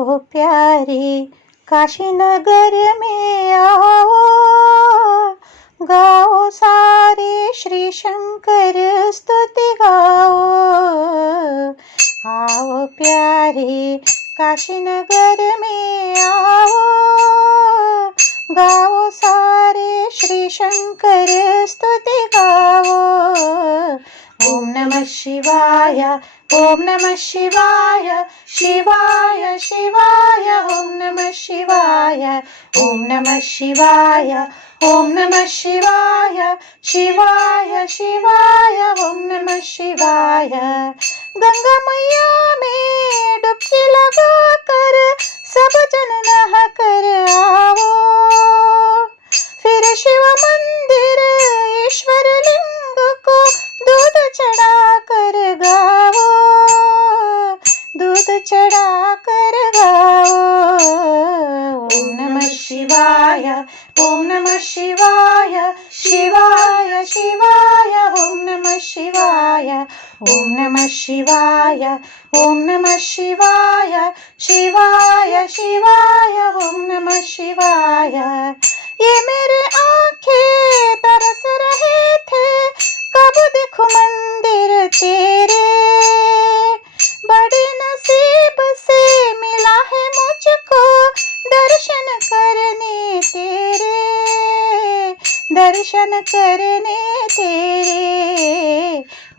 आओ प्यारे काशी नगर में आओ, गाओ सारे श्री शंकर स्तुति गाओ। आओ प्यारे काशी नगर में आओ, गाओ सारे श्री शंकर स्तुति गाओ। ओम नमः शिवाय, ओम नमः शिवाय, शिवाय शिवाय ओम नमः शिवाय, ओम नमः शिवाय, ओम नमः शिवाय, शिवाय शिवाय ओम नमः शिवाय। गंगा मैया में डुबकी लगा कर सब जन नहा कर आओ, फिर शिव मंदिर ईश्वर लिंग को दूध चढ़ा कर गाओ, दूध चढ़ा कर गाओ। ओम नमः शिवाय, ओम नमः शिवाय, शिवाय शिवाय ओम नमः शिवाय, ओम नमः शिवाय, ओम नमः शिवाय, शिवाय शिवाय ओम नमः शिवाय। ये मेरे आंखें तरस रहे थे कब देखूं मंदिर तेरे, बड़े नसीब से मिला है मुझको दर्शन करने तेरे, दर्शन करने तेरे।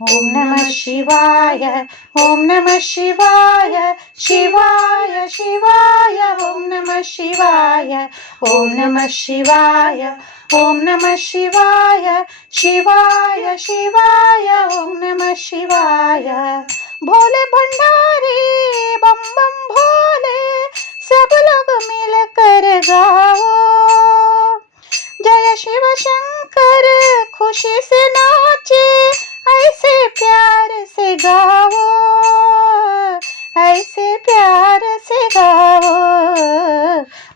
ओम नमः शिवाय, ओम नमः शिवाय, शिवाय शिवाय ओम नमः शिवाय, ओम नमः शिवाय, ओम नमः शिवाय, शिवाय शिवाय ओम नमः शिवाय। भोले भंडारी बम बम भोले सब लोग मिलकर गाओ, जय शिव शंकर खुशी से नाचे ऐसे प्यार से गाओ, ऐसे प्यार से गाओ।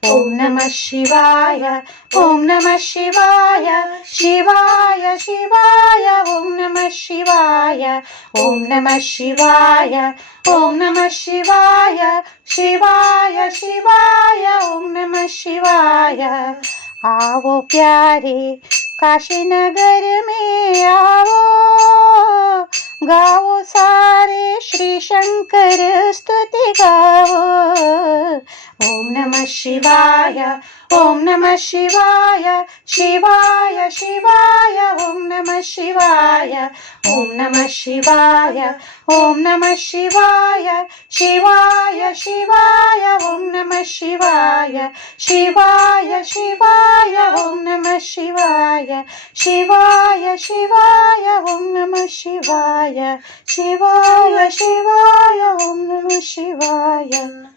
ओम नमः शिवाय, ओम नमः शिवाय, शिवाय शिवाय ओम नमः शिवाय, ओम नमः शिवाय, ओम नमः शिवाय, शिवाय शिवाय ओम नमः शिवाय। आओ प्यारे काशी नगर में आओ, गाओ सारे श्री शंकर स्तुति गाओ। ओम नमः शिवाय, ओम नमः शिवाय, शिवाय शिवाय ओम नमः शिवाय, ओम नमः शिवाय, ओम नमः शिवाय, शिवाय शिवाय ओम नमः शिवाय, शिवाय शिवाय ओम नमः शिवाय, शिवाय शिवाय ओम नमः शिवाय, शिवाय शिवाय ओम नमः शिवाय।